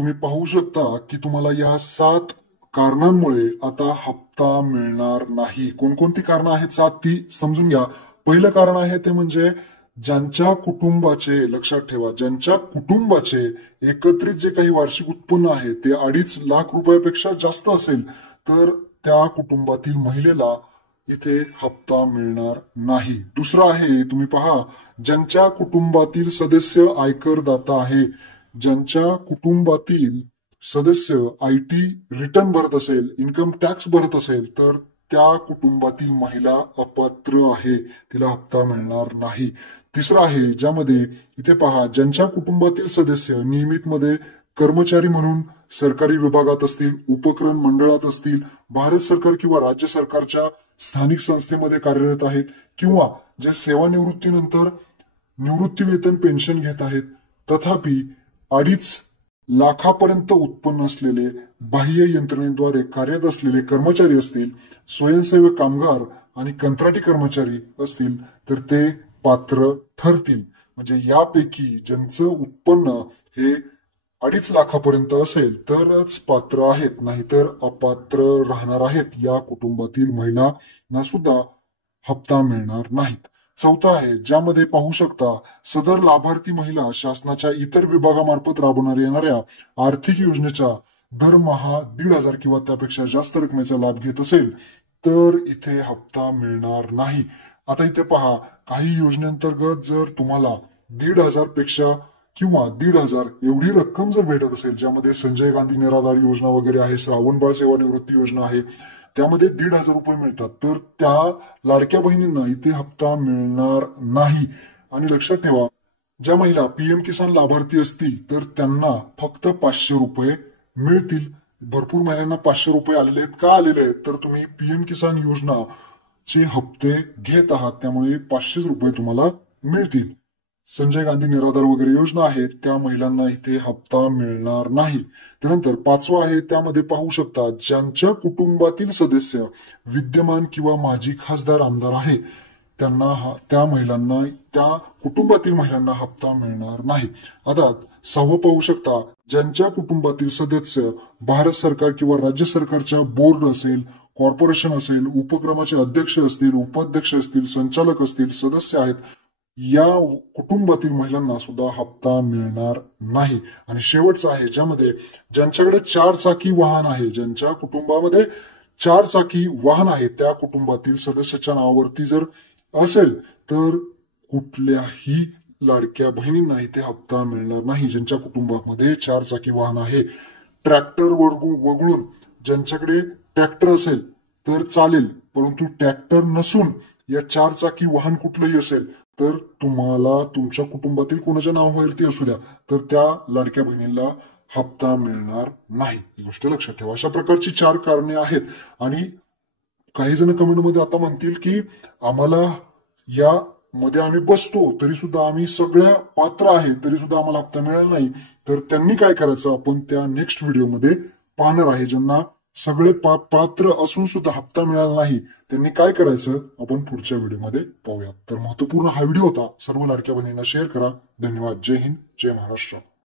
तुम्ही पाहू शकता की तुम्हाला या 7 कारणांमुळे आता हप्ता मिळणार नाही. कोणकोणती कारणं आहेत 7 ती समजून घ्या. पहिलं कारण आहे ते म्हणजे ज्यांच्या कुटुंबाचे, लक्षात ठेवा, ज्यांच्या कुटुंबाचे एकत्रित जे काही वार्षिक उत्पन्न आहे ते 2.5 लाख रुपयापेक्षा जास्त असेल तर त्या कुटुंबातील महिलेला इथे हप्ता मिळणार नाही. दुसरं आहे, तुम्ही पहा, ज्यांच्या कुटुंबातील सदस्य आयकरदाता आहे, ज्यांच्या कुटुंबातील सदस्य IT रिटर्न भरत असेल, इन्कम टॅक्स भरत असेल तर त्या कुटुंबातील महिला अपात्र आहे, तिला हप्ता मिळणार नाही. तिसरं आहे, ज्यामध्ये इथे पहा, ज्यांच्या कुटुंबातील सदस्य नियमितमध्ये कर्मचारी म्हणून सरकारी विभागात असतील, उपक्रम मंडळात असतील, भारत सरकार किंवा राज्य सरकारच्या स्थानिक संस्थेमध्ये कार्यरत आहेत किंवा जे सेवानिवृत्तीनंतर निवृत्ती वेतन पेन्शन घेत आहेत, तथापि 2.5 लाखापर्यंत उत्पन्न असलेले, बाह्य यंत्रणेद्वारे कार्यरत असलेले कर्मचारी असतील, स्वयंसेवक कामगार आणि कंत्राटी कर्मचारी असतील तर ते पात्र ठरतील. म्हणजे यापैकी ज्यांचं उत्पन्न हे 2.5 लाखापर्यंत असेल तरच पात्र आहेत, नाहीतर अपात्र राहणार आहेत. या कुटुंबातील महिलांना सुद्धा हप्ता मिळणार नाहीत. चौथं आहे, ज्यामध्ये पाहू शकता, सदर लाभार्थी महिला शासनाच्या इतर विभागामार्फत राबवण्यात येणाऱ्या आर्थिक योजनेच्या दरमहा 1,500 किंवा त्यापेक्षा जास्त रकमेचा लाभ घेत असेल तर इथे हप्ता मिळणार नाही. आता इथे पहा, काही योजनेअंतर्गत जर तुम्हाला 1,500 पेक्षा किंवा 1,500 एवढी रक्कम जर भेटत असेल, ज्यामध्ये संजय गांधी निराधार योजना वगैरे आहे, श्रावणबाळ सेवानिवृत्ती योजना आहे, त्यामध्ये 1,500 रुपये मिळतात, तर त्या लाडक्या बहिणींना इथे हप्ता मिळणार नाही. आणि लक्षात ठेवा, ज्या महिला PM किसान लाभार्थी असतील तर त्यांना फक्त 500 रुपये मिळतील. भरपूर महिलांना 500 रुपये आलेले आहेत. का आलेले आहेत? तर तुम्ही PM किसान योजनाचे हप्ते घेत आहात, त्यामुळे 500 रुपये तुम्हाला मिळतील. संजय गांधी निराधार वगैरे योजना आहेत, त्या महिलांना इथे हप्ता मिळणार नाही. त्यानंतर 5वं आहे, त्यामध्ये पाहू शकता, ज्यांच्या कुटुंबातील सदस्य विद्यमान किंवा माजी खासदार आमदार आहे त्यांना त्या महिलांना, त्या कुटुंबातील महिलांना हप्ता मिळणार नाही. आता 6वं पाहू शकता, ज्यांच्या कुटुंबातील सदस्य भारत सरकार किंवा राज्य सरकारच्या बोर्ड असेल, कॉर्पोरेशन असेल, उपक्रमाचे अध्यक्ष असतील, उपाध्यक्ष असतील, संचालक असतील, सदस्य आहेत, या कुटुंबातील महिलांना सुद्धा हप्ता मिळणार नाही. आणि शेवटचं आहे, ज्यामध्ये ज्यांच्याकडे 4 चाकी वाहन आहे, ज्यांच्या कुटुंबामध्ये 4 चाकी वाहन आहे, त्या कुटुंबातील सदस्याच्या नावावरती जर असेल तर कुठल्याही लाडक्या बहिणींना इथे हप्ता मिळणार नाही. ज्यांच्या कुटुंबामध्ये 4 चाकी वाहन आहे, ट्रॅक्टर वगळून ज्यांच्याकडे ट्रॅक्टर असेल तर चालेल, परंतु ट्रॅक्टर नसून या 4 चाकी वाहन कुठलंही असेल तर तुम्हाला तुमच्या कुटुंबातील कोणाच्या नावावरती असू द्या तर त्या लाडक्या बहिणीला हप्ता मिळणार नाही. ही गोष्ट लक्षात ठेवा. अशा प्रकारची 4 कारणे आहेत. आणि काही जण कमेंटमध्ये आता म्हणतील की आम्हाला या मध्ये आम्ही बसतो तरी सुद्धा आम्ही सगळ्या पात्र आहे तरी सुद्धा आम्हाला हप्ता मिळाला नाही, तर त्यांनी काय करायचं आपण त्या नेक्स्ट व्हिडिओमध्ये पाहणार आहे. ज्यांना सगळे पात्र असून सुद्धा हप्ता मिळाला नाही त्यांनी काय करायचं आपण पुढच्या व्हिडिओमध्ये पाहूया. तर महत्वपूर्ण हा व्हिडिओ होता. सर्व लाडक्या बहिणींना शेअर करा. धन्यवाद. जय हिंद, जय महाराष्ट्र.